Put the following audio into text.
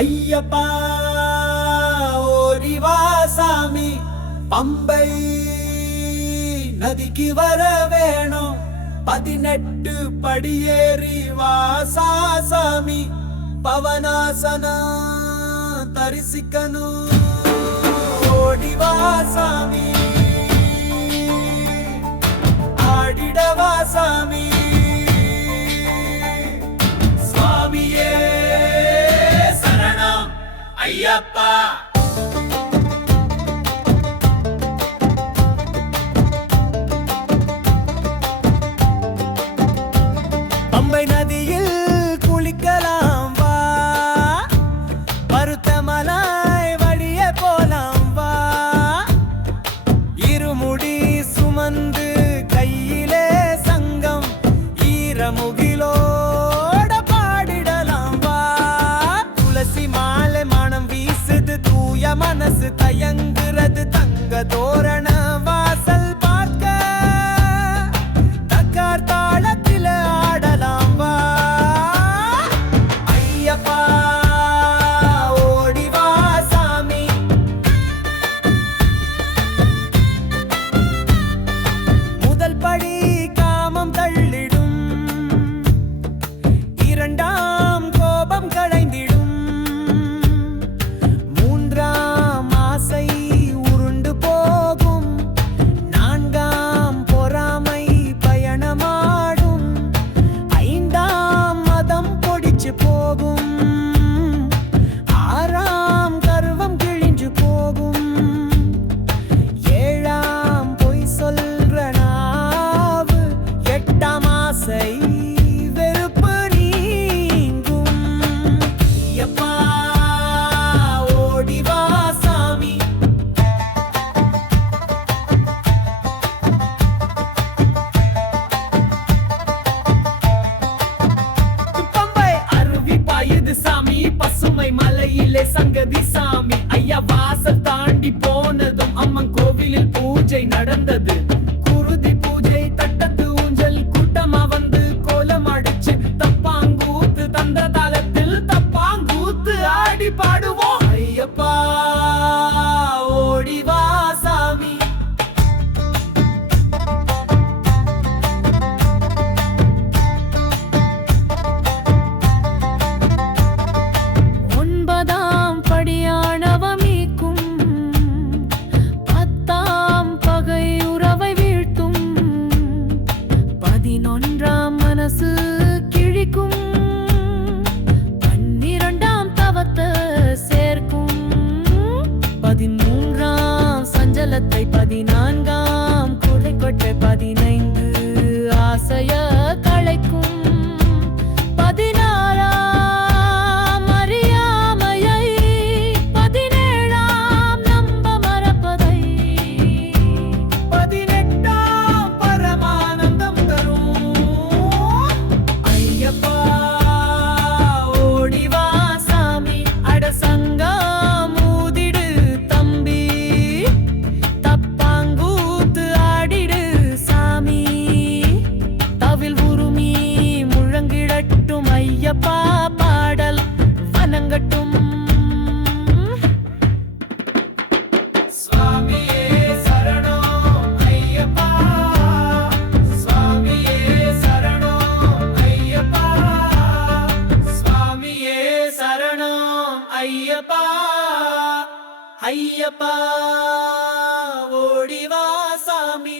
ஐயப்பா ஓரிவாசாமி பம்பை நதிக்கு வர வேணும். பதினெட்டு படியேறி வாசாசாமி பவனாசனா தரிசிக்கணும். ஓடிவாசாமி ஆடிடவாசாமி ஐயப்பா! பம்பை நதியில் se talla మరిచిపోగుం கோவிலே சங்கதி சாமி ஐயா வாசல் தாண்டி போனதும் அம்மன் கோவிலில் பூஜை நடந்தது. yeah. ஐயப்பா ஓடிவா சாமி